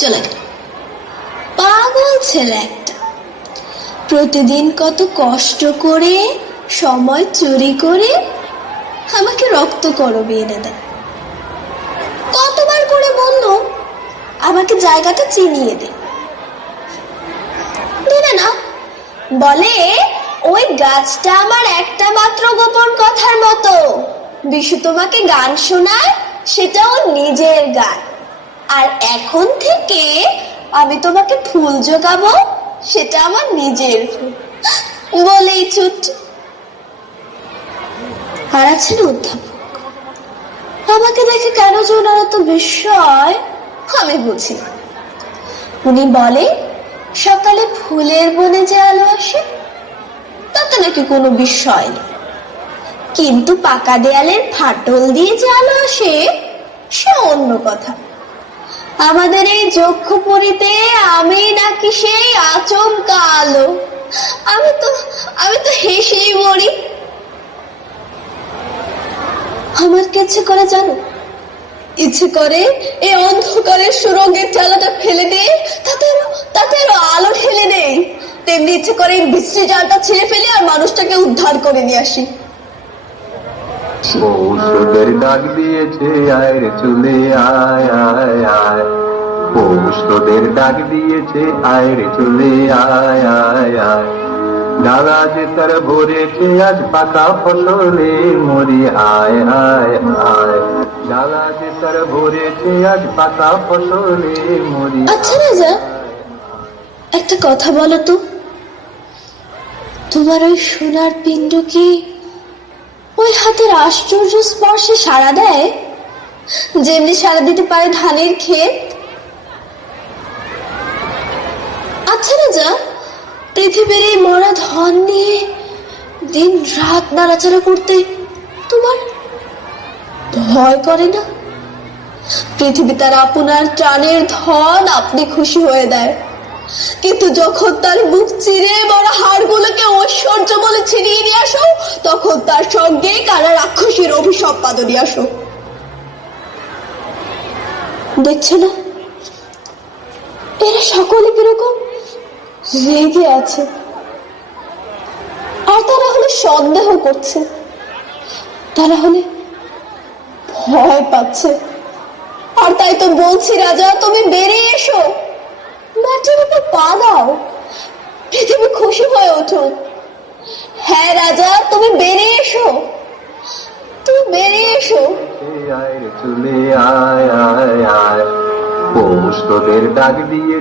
চলে গেল। পাগল ছেলে একটা, প্রতিদিন কত কষ্ট করে সময় চুরি করে আমাকে রক্ত করবি এনে দেয়। কতবার করে বললো আমাকে জায়গাটা চিনিয়ে দে, দিলে না। বলে ওই গাছটা আমার একটা মাত্র গোপন কথার মতো, বিশু তোমাকে গান শোনায়, সেটাও নিজের গান। আর এখন থেকে আমি তোমাকে ফুল জোগাবো, সেটা আমার নিজের ফুল। বলেই ছুট। আর আছেন অধ্যাপক, আমাকে দেখে কেন যে ওনার এত বিস্ময় আমি বুঝি না। উনি বলে সকালে ফুলের বনে যে আলো আসে তাতে নাকি কোনো বিস্ময় নেই, কিন্তু পাকা দেয়ালের ফাটল দিয়ে যে আলো আসে সে অন্য কথা। আমাদের এই যক্ষপুরীতে আমি নাকি সেই আচমকা আলো। আমি তো হেসেই মরি। আমার কি ইচ্ছে করে জানো? ইচ্ছে করে এই অন্ধকারের সুরঙ্গের চালাটা ফেলে দিয়ে তাতে আরো আলো ঢেলে নেই। তেমনি ইচ্ছে করে এই বিশ্রী জালটা ছিঁড়ে ফেলে আর মানুষটাকে উদ্ধার করে নিয়ে আসি। পৌষদের ডাক দিয়েছে আয় রে চলে আয় আয় আয়, পৌষদের ডাক দিয়েছে আয় রে চলে আয় আয় আয়, ডালা যে তার ভরেছে আজ পাকা ফসলে মরি আয় আয় আয়, ডালা যে তার ভরেছে আজ পাকা ফসলে মরি। আচ্ছা রাজা, একটা কথা বলো তো, তোমার ওই সোনার পিণ্ড কি ওই হাতের আশ্চর্য স্পর্শে সাড়া দেয়, যেমনি সাড়া দিতে পারে ধানের ক্ষেত? আচ্ছা রাজা, পৃথিবীর এই মরা ধন নিয়ে দিন রাত নাড়াচাড়া করতে তোমার ভয় করে না? পৃথিবী তার আপনার প্রাণের ধন আপনি খুশি হয়ে দেয়, কিন্তু যখন তার মুখ চিরে মরা হাড়গুলোকে ঐশ্বর্য বলে ছিনিয়ে নিয়ে আসো, তখন তার সঙ্গে কারা রাক্ষসীর অভিশাপ পাদো নিয়ে আসো। দেখছো না এরা সকলে কিরকম রেগে আছে, আর তারা হলে সন্দেহ করছে, তারা হলে ভয় পাচ্ছে। আর তাই তো বলছি রাজা, তুমি বেরিয়ে এসো, মাটির উপর পা দাও, পৃথিবী খুশি হয়ে ওঠো। হ্যাঁ রাজা, তুমি বেরিয়ে এসো, তুমি বেরিয়ে এসো। আয় রে চলে আয় আয় আয়, পৌষদের ডাক দিয়েছে